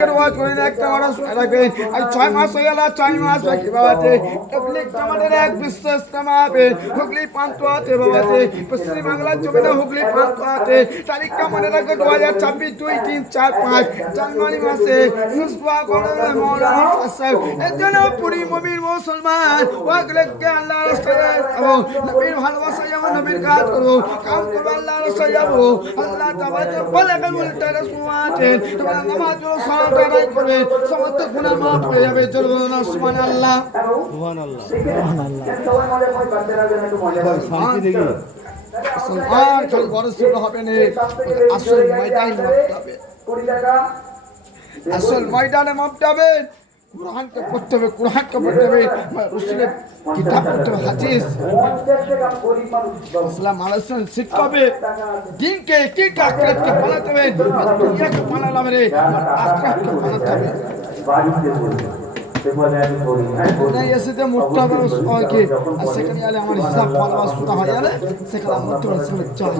ওয়াজ করেন একটা মানুষ রাখবেন আর 6 মাস হয়ে গেল 6 মাস বাকি বাবাতে তবলিগ জামাতের এক বিশেষ নামাবে হুগলি পান্তুয়াতে বাবাতে পশ্চিম বাংলার জমিনে হুগলি পান্তুয়াতে তারিখটা মনে রাখো 2026 2 3 4 5 জানুয়ারি মাসে সুসবা করে মাওলানা সাহেব এজন্য পুরি মুমিন মুসলমান ওয়াগলকে আল্লাহর রাস্তায় এবং নবীর ভালোবাসা এবং নবীর কাজ করো কাম করো আল্লাহর রাস্তায় যাবো আল্লাহ তাবারক বলে উল্টা রাসূলাতে তোমরা নামাজ ও সালাত করে সমস্ত গুনাহ মাফ হয়ে যাবে জলবনা সুবহানাল্লাহ সুবহানাল্লাহ সুবহানাল্লাহ শান্তি দেখি আর খালি ঘরে শুনলে হবে না আসল ময়দানে মাপতে হবে আসল ময়দানে মাপতে হবে কুরআনকে পড়তে হবে কুরআনকে পড়তে হবে রাসূলের কিতাব পড়তে হবে হাদিস ইসলাম আলোচনা শিখতে হবে দিনকে আখিরাতকে বানাতে হবে দুনিয়াকে বানালাম রে আখিরাতকে বানাতে হবে नहीं ऐसे तो मुट्ठा पर और के सेकंड वाले हमारे हिसाब वाला सुना है यार सेकंड मुट्ठा पर चाह